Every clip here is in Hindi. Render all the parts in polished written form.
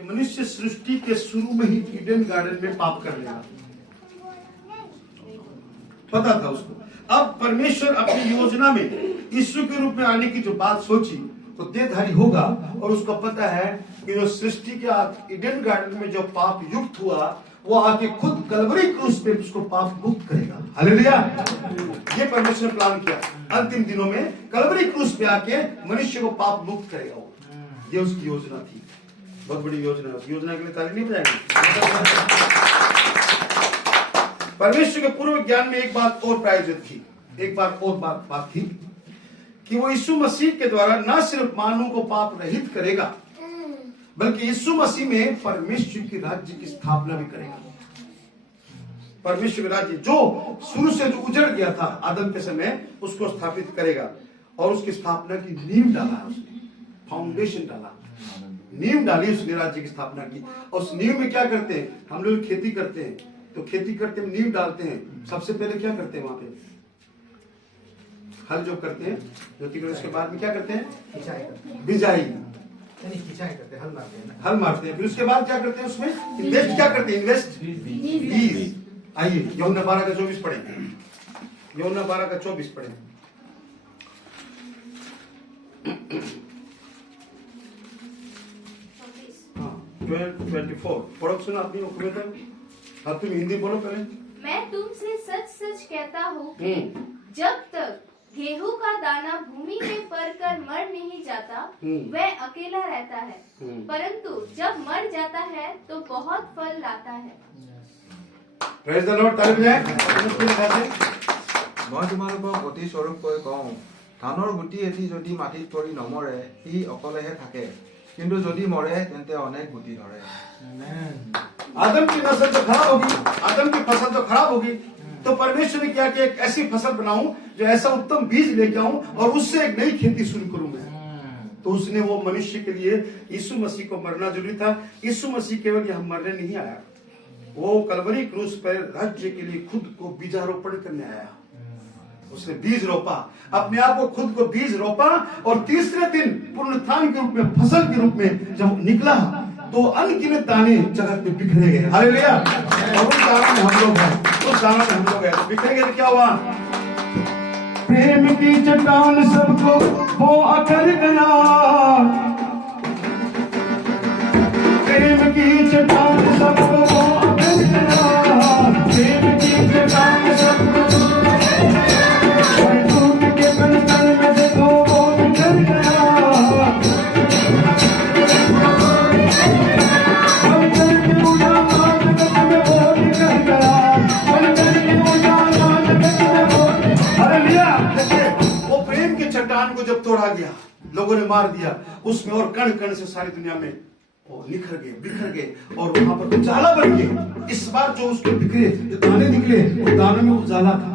कि मनुष्य सृष्टि के शुरू में ही ईडन गार्डन में पाप कर लेगा, पता था उसको। अब परमेश्वर अपनी योजना में यीशु के रूप में आने की जो बात सोची तो देहधारी होगा, और उसको पता है कि जो सृष्टि के ईडन गार्डन में जो पाप युक्त हुआ वो आके खुद कलवरी क्रूस पे उसको पाप मुक्त करेगा। हालेलुया। ये परमेश्वर ने प्लान किया, अंतिम दिनों में कलवरी क्रूस पे आके मनुष्य को पाप मुक्त करेगा वो। ये उसकी योजना थी, बहुत बड़ी योजना। उस योजना के लिए ताली नहीं बजाएंगे। परमेश्वर के पूर्व ज्ञान में एक बात और प्रायोजित थी, एक बात और बात थी कि वो यीशु मसीह के द्वारा न सिर्फ मानव को पाप रहित करेगा, बल्कि यीशु मसीह में परमेश्वर के राज्य की स्थापना भी करेगा। परमेश्वर का राज्य जो शुरू से जो उजड़ गया था आदम के समय, उसको स्थापित करेगा। और उसकी स्थापना की नींव डाला उसने, फाउंडेशन डाला, नींव डाली उसने राज्य की स्थापना की। और उस नींव में क्या करते हैं, हम लोग खेती करते हैं तो खेती करते हैं, नींव डालते हैं। सबसे पहले क्या करते हैं, वहां पे हल जो करते हैं, जोती करने, उसके बाद में क्या करते हैं, बिजाई, हल मारते हैं। फिर उसके बाद क्या करते हैं, उसमें इन्वेस्ट क्या करते हैं, इन्वेस्ट बीज। आइए यूहन्ना 12 का 24 पढ़े, यूहन्ना 12 का 24 पढ़े। हाँ 12-24 पढ़ो, सुना अपनी उम्र तक। हाँ तुम हिंदी बोलो पहले। मैं तुमसे सच सच कहता हूँ कि जब तक गेहूं का दाना भूमि में पड़कर मर नहीं जाता वह अकेला रहता है, परंतु जब मर जाता है तो बहुत फल लाता है। Praise the Lord. ताली बजाएं। মই তোমালোকক অতি স্বৰূপকৈ কওঁ, ধানৰ গুটি এটি যদি মাটিত পৰি নমৰে সি অকলেহে থাকে, কিন্তু যদি মৰে তেন্তে অনেক গুটি ধৰে। आदम की नस्ल तो खराब होगी, आदम की फसल तो खराब होगी, तो परमेश्वर ने क्या कि एक ऐसी फसल बनाऊं जो ऐसा उत्तम बीज लेके आऊं और उससे एक नई खेती शुरू करूंगा। तो उसने वो मनुष्य के लिए यीशु मसीह को मरना जरूरी था। यीशु मसीह केवल यहाँ मरने नहीं आया, वो कलवरी क्रूस पर राज्य के लिए खुद को बीजारोपण करने आया। उसने बीज रोपा, अपने आप को खुद को बीज रोपा, और तीसरे दिन पुनरुत्थान के रूप में, फसल के रूप में जब निकला तो अनगिनत दाने जगत में बिखरे गए। हालेलुया। और उस दानों में हम लोग हैं, उस दानों में हम लोग हैं। बिखरे गए तो क्या हुआ, प्रेम की चट्टान सबको वो अकर गया, प्रेम की चट्टान सबको वो अकर गया, प्रेम की चट्टान सबको टूट के कण कण में देखो वो बिखर गया। चट्टान को जब तोड़ा गया, लोगों ने मार दिया, उसमें और कण कण से सारी दुनिया में वो निखर गए, बिखर गए, और वहां पर उजाला बन गया। इस बार जो उसके बिखरे जो दाने निकले, वो दानों में उजाला था।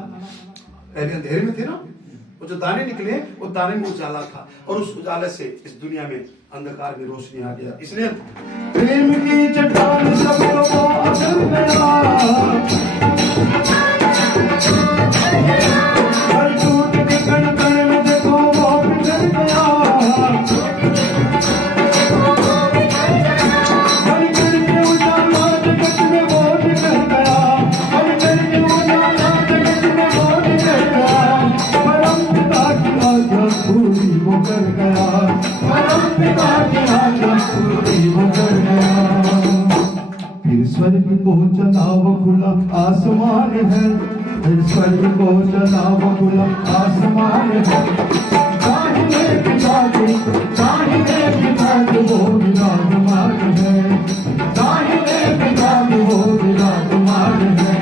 पहले अंधेरे में थे ना, वो जो दाने निकले वो दाने में उजाला था, और उस उजाले से इस दुनिया में अंधकार में रोशनी आ गया। इसलिए प्रेम की चट्टान सबको अकल गया, स्वर्ग को चला वो खुला आसमान है, फिर स्वर्ग को चला वो खुला आसमान है। चाहिए कि वो विराजमान है, चाहिए कि वो विराजमान है।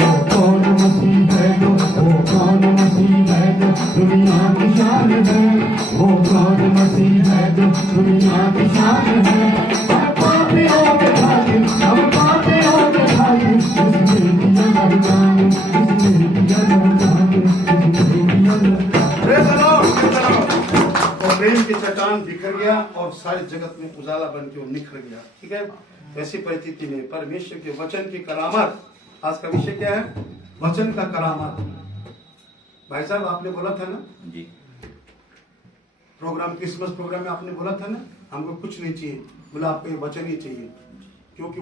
वो कौन मसीह है जो, वो कौन मसीह है जो दुनिया की शान है, वो कौन मसीह है जो दुनिया की शान है। प्रेम की चट्टान बिखर गया और सारे जगत में उजाला बन के निखर गया। ठीक है, ऐसी परिस्थिति में परमेश्वर के वचन की करामत, आज का विषय क्या है, वचन का करामत। भाई साहब आपने बोला था ना जी, प्रोग्राम, क्रिसमस प्रोग्राम में आपने बोला था ना, हमको कुछ नहीं चाहिए, बोला आपको ये वचन ही चाहिए, क्योंकि